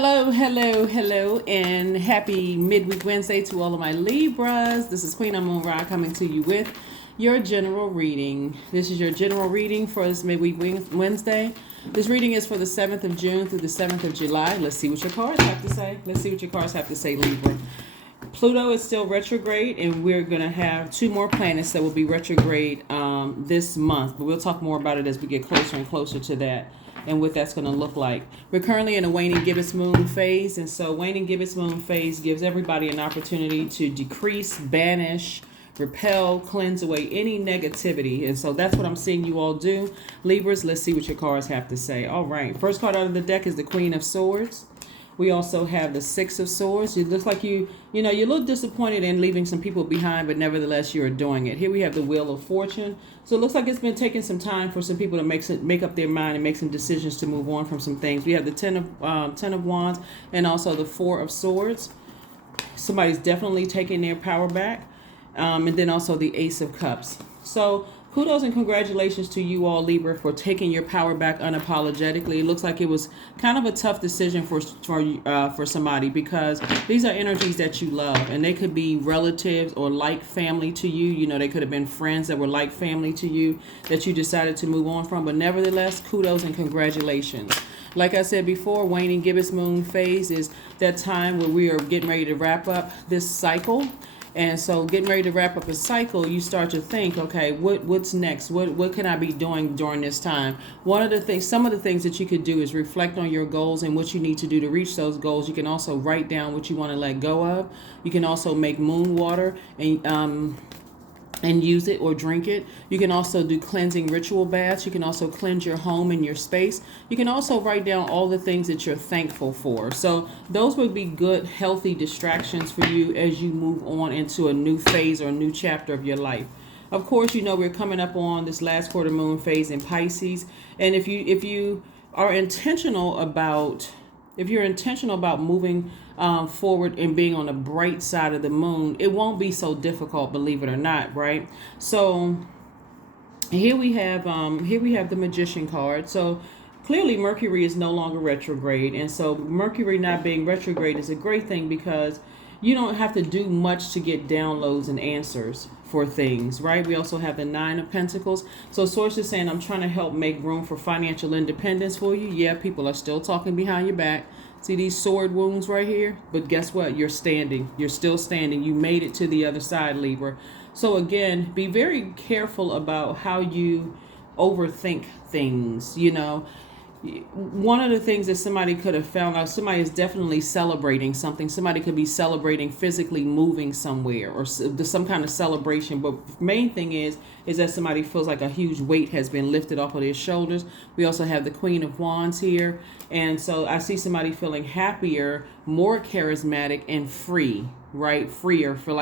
Hello, hello, hello, and happy midweek Wednesday to all of my Libras. This is Queen Amun Ra coming to you with your general reading. This is your general reading for this midweek Wednesday. This reading is for the 7th of June through the 7th of July. Let's see what your cards have to say. Let's see what your cards have to say, Libra. Pluto is still retrograde, and we're going to have two more planets that will be retrograde this month. But we'll talk more about it as we get closer and closer to that and what that's going to look like. We're currently in a waning gibbous moon phase, and so waning gibbous moon phase gives everybody an opportunity to decrease, banish, repel, cleanse away any negativity. And so that's what I'm seeing you all do. Libras, let's see what your cards have to say. All right. First card out of the deck is the Queen of Swords. We also have the Six of Swords. It looks like you're a little disappointed in leaving some people behind, but nevertheless, you're doing it. Here we have the Wheel of Fortune. So it looks like it's been taking some time for some people to make up their mind and make some decisions to move on from some things. We have the Ten of Wands and also the Four of Swords. Somebody's definitely taking their power back. And then also the Ace of Cups. So kudos and congratulations to you all, Libra, for taking your power back unapologetically. It looks like it was kind of a tough decision for somebody, because these are energies that you love, and they could be relatives or like family to you. You know, they could have been friends that were like family to you that you decided to move on from. But nevertheless, kudos and congratulations. Like I said before, waning gibbous moon phase is that time where we are getting ready to wrap up this cycle. And so getting ready to wrap up a cycle, you start to think, okay, what's next? What can I be doing during this time? Some of the things that you could do is reflect on your goals and what you need to do to reach those goals. You can also write down what you want to let go of. You can also make moon water and use it or drink it. You can also do cleansing ritual baths. You can also cleanse your home and your space. You can also write down all the things that you're thankful for. So those would be good, healthy distractions for you as you move on into a new phase or a new chapter of your life. Of course, we're coming up on this last quarter moon phase in Pisces. And if you are intentional about moving forward and being on the bright side of the moon, it won't be so difficult, believe it or not, right? So here we have the Magician card. So clearly Mercury is no longer retrograde, and so Mercury not being retrograde is a great thing, because you don't have to do much to get downloads and answers for things, right? We also have the Nine of Pentacles. So Source is saying, I'm trying to help make room for financial independence for you. Yeah, people are still talking behind your back. See these sword wounds right here? But guess what? You're standing. You're still standing. You made it to the other side, Libra. So again, be very careful about how you overthink things, One of the things that somebody could have found out, somebody is definitely celebrating something. Somebody could be celebrating physically moving somewhere or some kind of celebration. But main thing is that somebody feels like a huge weight has been lifted off of their shoulders. We also have the Queen of Wands here. And so I see somebody feeling happier, more charismatic, and free, right? Freer for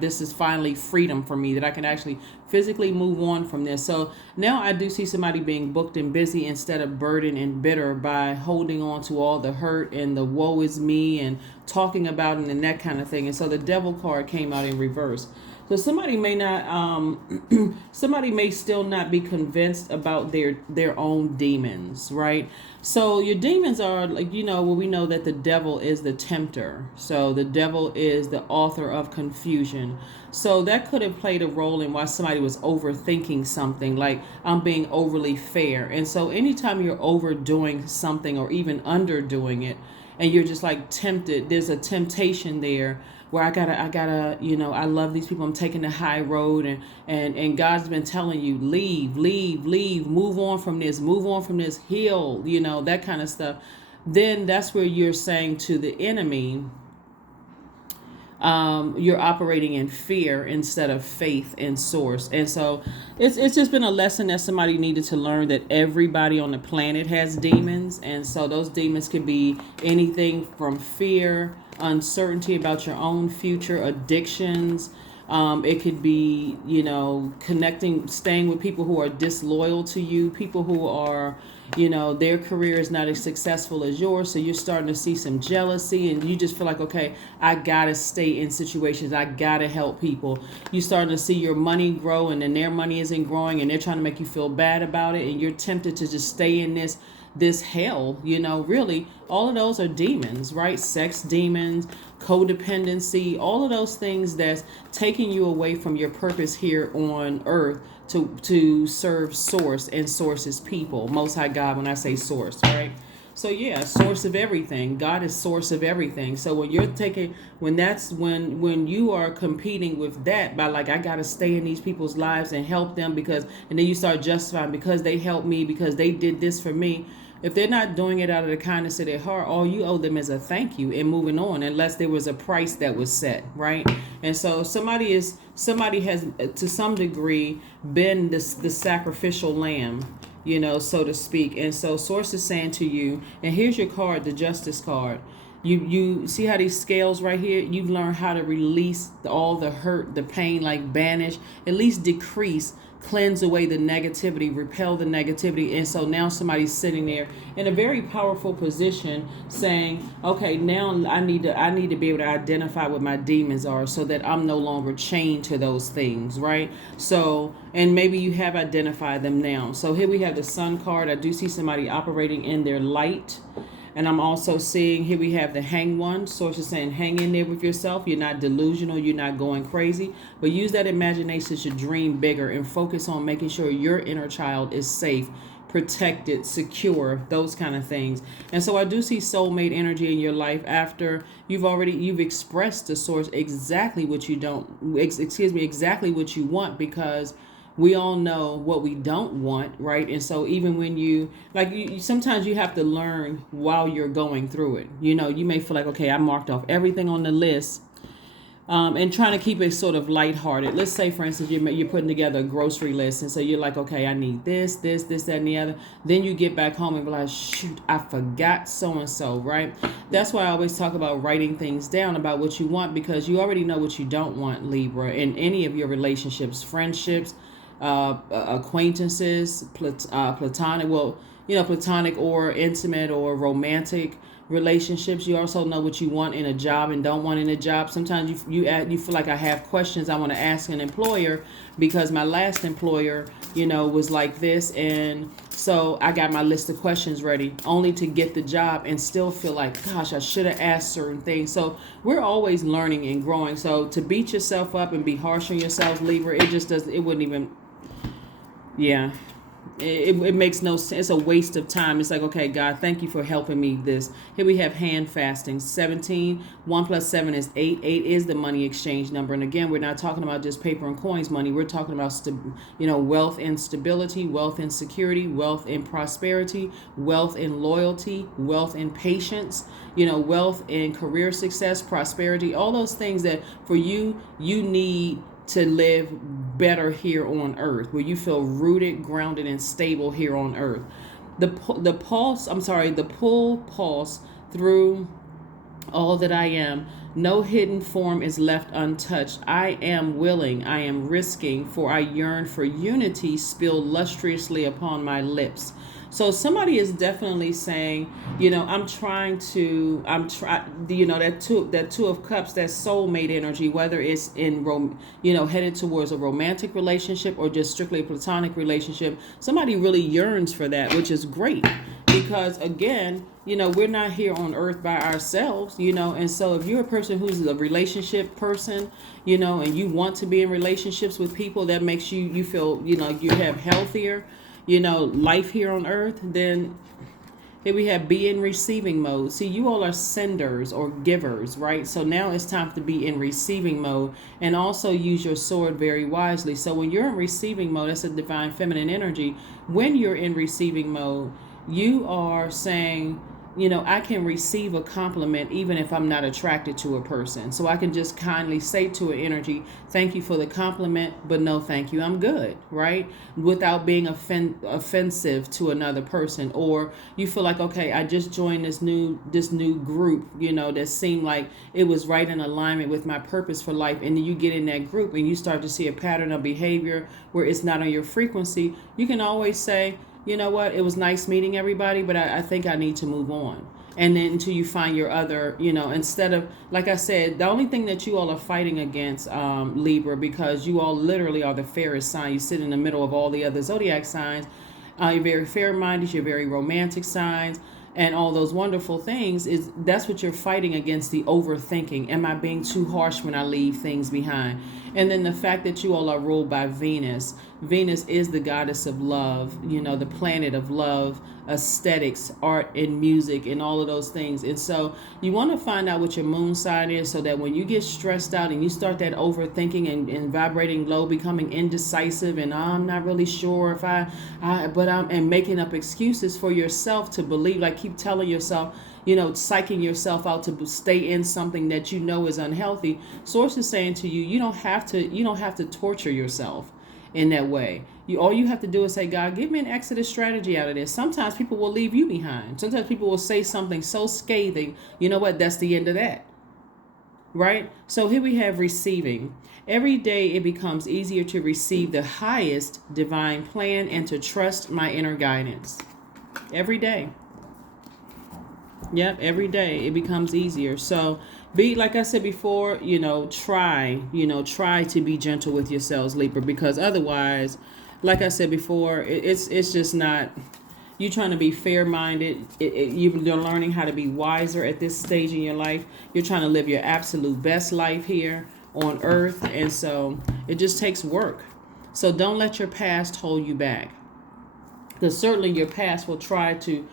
this is finally freedom for me, that I can actually physically move on from this. So now I do see somebody being booked and busy instead of burdened and bitter by holding on to all the hurt and the woe is me and talking about it and that kind of thing. And so the Devil card came out in reverse. So somebody may still not be convinced about their own demons, right? So your demons are we know that the devil is the tempter. So the devil is the author of confusion. So that could have played a role in why somebody was overthinking something, like I'm being overly fair. And so anytime you're overdoing something or even underdoing it, and you're just tempted, there's a temptation there where I gotta, I love these people. I'm taking the high road, and God's been telling you, leave, move on from this, heal, that kind of stuff. Then that's where you're saying to the enemy, you're operating in fear instead of faith in source. And so it's just been a lesson that somebody needed to learn, that everybody on the planet has demons. And so those demons could be anything from fear, uncertainty about your own future, addictions. It could be, staying with people who are disloyal to you, people who are, their career is not as successful as yours. So you're starting to see some jealousy, and you just feel like, okay, I got to stay in situations. I got to help people. You're starting to see your money grow, and then their money isn't growing, and they're trying to make you feel bad about it. And you're tempted to just stay in this this hell, really all of those are demons, right? Sex demons, codependency, all of those things that's taking you away from your purpose here on earth to serve source, and source is people, most high God when I say source, right? So yeah, source of everything. God is source of everything. So when you're taking, when you are competing with that by like, I gotta stay in these people's lives and help them because, and then you start justifying because they helped me, because they did this for me. If they're not doing it out of the kindness of their heart, all you owe them is a thank you and moving on, unless there was a price that was set, right? And so somebody has, to some degree, been the sacrificial lamb, so to speak. And so source is saying to you, and here's your card, the justice card. You see how these scales right here, you've learned how to release all the hurt, the pain, like banish, at least decrease, cleanse away the negativity, repel the negativity. And so now somebody's sitting there in a very powerful position saying, okay, now I need to be able to identify what my demons are so that I'm no longer chained to those things, right? So, and maybe you have identified them now. So here we have the Sun card. I do see somebody operating in their light. And I'm also seeing, here we have the Hang One. Source is saying, hang in there with yourself. You're not delusional. You're not going crazy. But use that imagination to dream bigger and focus on making sure your inner child is safe, protected, secure, those kind of things. And so I do see soulmate energy in your life after you've expressed to source exactly what you exactly what you want, because we all know what we don't want, right? And so even when you sometimes you have to learn while you're going through it. You may feel like, okay, I marked off everything on the list, and trying to keep it sort of lighthearted. Let's say, for instance, you're putting together a grocery list, and so you're like, okay, I need this, that, and the other. Then you get back home and be like, shoot, I forgot so-and-so, right? That's why I always talk about writing things down about what you want, because you already know what you don't want, Libra, in any of your relationships, friendships, acquaintances, platonic, platonic or intimate or romantic relationships. You also know what you want in a job and don't want in a job. Sometimes you feel like, I have questions I want to ask an employer because my last employer, was like this, and so I got my list of questions ready only to get the job and still feel like, gosh, I should have asked certain things. So we're always learning and growing. So to beat yourself up and be harsh on yourself, Libra, it just doesn't, it wouldn't even, yeah. It makes no sense. It's a waste of time. It's like, okay, God, thank you for helping me this. Here we have hand fasting. 17. 1 plus 7 is 8. 8 is the money exchange number. And again, we're not talking about just paper and coins money. We're talking about, wealth and stability, wealth and security, wealth and prosperity, wealth and loyalty, wealth and patience, wealth and career success, prosperity, all those things that for you need to live better here on earth, where you feel rooted, grounded, and stable here on earth. The pull pulse through all that I am. No hidden form is left untouched. I am willing, I am risking, for I yearn for unity spilled lustrously upon my lips. So somebody is definitely saying, that two of cups, that soulmate energy, whether it's in, headed towards a romantic relationship or just strictly a platonic relationship, somebody really yearns for that, which is great. Because again, we're not here on earth by ourselves, and so if you're a person who's a relationship person, and you want to be in relationships with people that makes you feel, you have healthier, life here on earth, then here we have be in receiving mode. See, you all are senders or givers, right? So now it's time to be in receiving mode, and also use your sword very wisely. So when you're in receiving mode, that's a divine feminine energy. When you're in receiving mode, you are saying, I can receive a compliment even if I'm not attracted to a person. So I can just kindly say to an energy, thank you for the compliment, but no thank you, I'm good, right? Without being offensive to another person. Or you feel like, okay, I just joined this new group, that seemed like it was right in alignment with my purpose for life. And then you get in that group and you start to see a pattern of behavior where it's not on your frequency. You can always say, you know what, it was nice meeting everybody, but I think I need to move on. And then until you find your other, instead of, like I said, the only thing that you all are fighting against, Libra, because you all literally are the fairest sign. You sit in the middle of all the other zodiac signs. You're very fair-minded. You're very romantic signs. And all those wonderful things, is that's what you're fighting against, the overthinking. Am I being too harsh when I leave things behind? And then the fact that you all are ruled by Venus. Venus is the goddess of love, the planet of love, aesthetics, art, and music, and all of those things. And so you want to find out what your moon sign is, so that when you get stressed out and you start that overthinking and vibrating low, becoming indecisive, and I'm not really sure if and making up excuses for yourself to believe, like keep telling yourself, psyching yourself out to stay in something that is unhealthy. Source is saying to you, you don't have to torture yourself in that way. All you have to do is say, God, give me an exodus strategy out of this. Sometimes people will leave you behind. Sometimes people will say something so scathing, you know what, that's the end of that. Right? So here we have receiving. Every day it becomes easier to receive the highest divine plan and to trust my inner guidance. Every day. Yep, every day it becomes easier. So be, like I said before, try to be gentle with yourselves, Libra, because otherwise, like I said before, it's just not, you trying to be fair-minded. You're learning how to be wiser at this stage in your life. You're trying to live your absolute best life here on earth. And so it just takes work. So don't let your past hold you back, because certainly your past will try to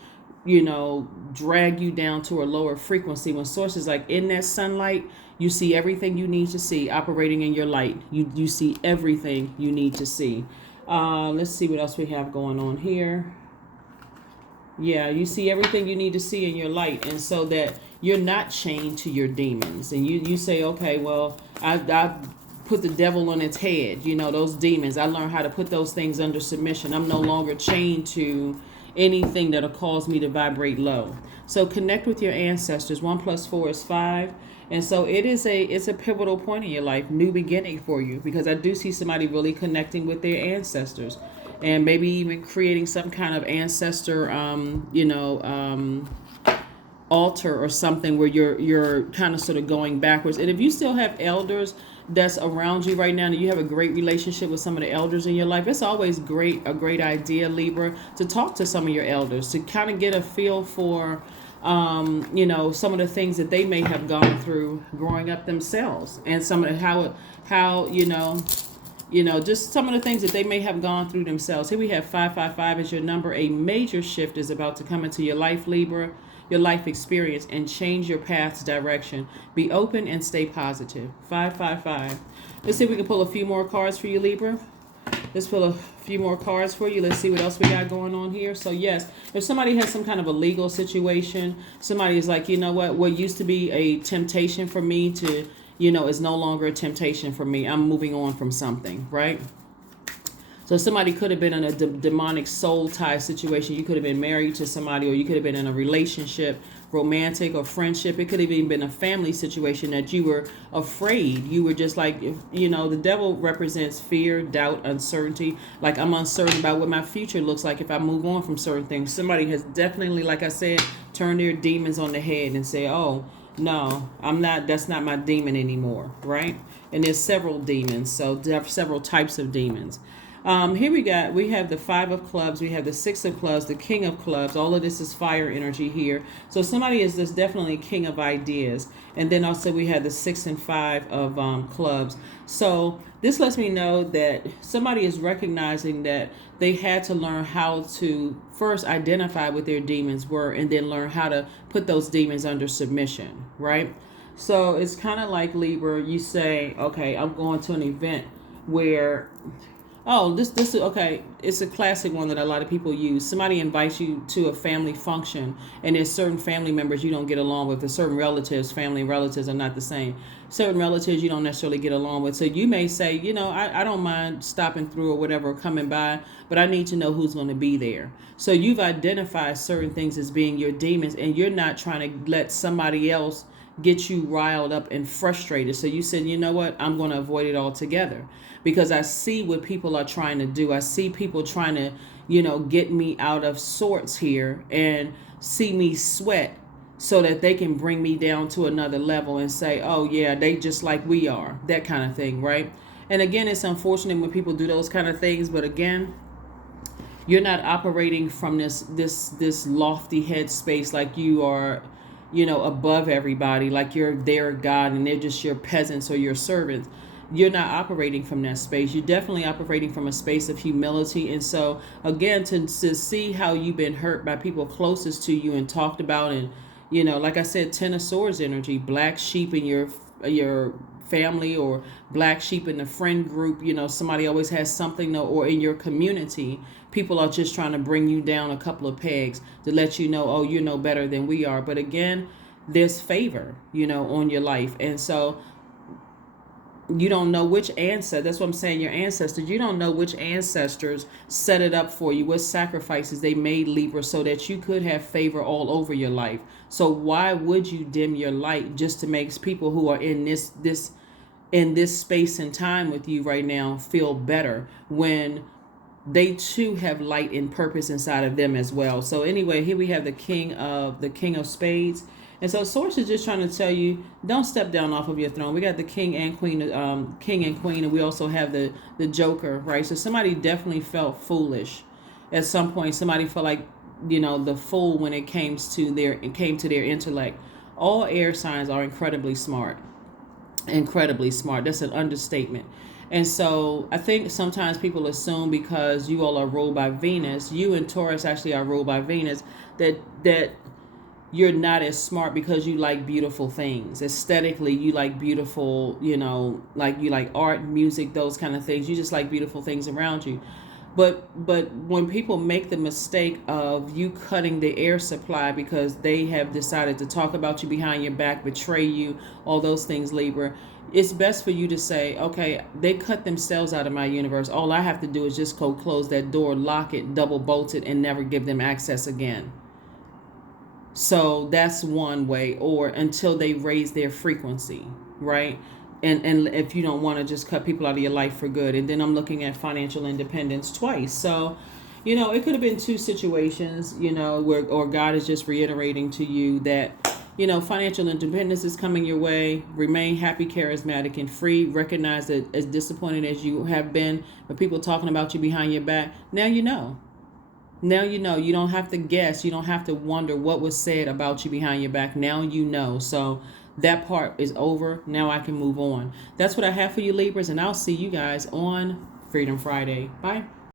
drag you down to a lower frequency. When source is like in that sunlight, you see everything you need to see operating in your light. You see everything you need to see. Let's see what else we have going on here. Yeah, you see everything you need to see in your light, and so that you're not chained to your demons. And you say, okay, well, I put the devil on its head. Those demons, I learned how to put those things under submission. I'm no longer chained to anything that'll cause me to vibrate low. So connect with your ancestors. 1 + 4 is 5. And so it's a pivotal point in your life, new beginning for you, because I do see somebody really connecting with their ancestors, and maybe even creating some kind of ancestor, altar or something where you're kind of sort of going backwards. And if you still have elders that's around you right now, and you have a great relationship with some of the elders in your life, it's always a great idea, Libra, to talk to some of your elders, to kind of get a feel for some of the things that they may have gone through growing up themselves, and some of how just some of the things that they may have gone through themselves. Here we have 555 as your number. A major shift is about to come into your life, Libra, your life experience, and change your path's direction. Be open and stay positive. 555. Let's see if we can pull a few more cards for you, Libra. Let's pull a few more cards for you. Let's see what else we got going on here. So yes, if somebody has some kind of a legal situation, somebody is like, what used to be a temptation for me to, is no longer a temptation for me. I'm moving on from something, right? So somebody could have been in a demonic soul tie situation. You could have been married to somebody, or you could have been in a relationship, romantic or friendship. It could have even been a family situation that you were afraid. You were just like, the devil represents fear, doubt, uncertainty. Like, I'm uncertain about what my future looks like if I move on from certain things. Somebody has definitely, like I said, turned their demons on the head and say, oh, no, that's not my demon anymore, right? And there's several demons. So there are several types of demons. Here we have the 5 of clubs, we have the 6 of clubs, the king of clubs. All of this is fire energy here. So somebody is just definitely king of ideas. And then also we have the 6 and 5 of clubs. So this lets me know that somebody is recognizing that they had to learn how to first identify what their demons were, and then learn how to put those demons under submission, right? So it's kind of like, Libra, you say, okay, I'm going to an event where, this is okay. It's a classic one that a lot of people use. Somebody invites you to a family function, and there's certain family members you don't get along with. There's certain relatives, family relatives are not the same. Certain relatives you don't necessarily get along with. So you may say, I don't mind stopping through or whatever, or coming by, but I need to know who's going to be there. So you've identified certain things as being your demons, and you're not trying to let somebody else get you riled up and frustrated. So you said, you know what, I'm going to avoid it altogether, because I see what people are trying to do. I see people trying to, get me out of sorts here and see me sweat so that they can bring me down to another level and say, oh yeah, they just like we are, that kind of thing, right? And again, it's unfortunate when people do those kind of things, but again, You're not operating from this lofty head space like you are, above everybody, like you're their God and they're just your peasants or your servants. You're not operating from that space. You're definitely operating from a space of humility. And so again, to see how you've been hurt by people closest to you and talked about, and like I said, Ten of Swords energy, black sheep in your family, or black sheep in the friend group. Somebody always has something, or in your community, people are just trying to bring you down a couple of pegs to let you know, oh, you're no better than we are. But again, there's favor, on your life. And so you don't know which ancestor. That's what I'm saying. Your ancestors. You don't know which ancestors set it up for you. What sacrifices they made, Libra, so that you could have favor all over your life. So why would you dim your light just to make people who are in this space and time with you right now feel better, when they too have light and purpose inside of them as well? So anyway, here we have the king of spades. And so source is just trying to tell you, don't step down off of your throne. We got the king and queen, and we also have the joker, right? So somebody definitely felt foolish at some point. Somebody felt like, the fool when it came to their intellect. All air signs are incredibly smart. That's an understatement. And so I think sometimes people assume, because you all are ruled by Venus, you and Taurus actually are ruled by Venus, that you're not as smart because you like beautiful things. Aesthetically, you like beautiful, like you like art, music, those kind of things. You just like beautiful things around you. But when people make the mistake of you cutting the air supply because they have decided to talk about you behind your back, betray you, all those things, Libra, it's best for you to say, okay, they cut themselves out of my universe. All I have to do is just go close that door, lock it, double bolt it, and never give them access again. So that's one way, or until they raise their frequency, right? And if you don't want to just cut people out of your life for good. And then I'm looking at financial independence twice. So, it could have been two situations, or God is just reiterating to you that, financial independence is coming your way. Remain happy, charismatic, and free. Recognize that as disappointed as you have been with people talking about you behind your back, now you know. Now you know. You don't have to guess. You don't have to wonder what was said about you behind your back. Now you know. So that part is over. Now I can move on. That's what I have for you, Libras, and I'll see you guys on Freedom Friday. Bye.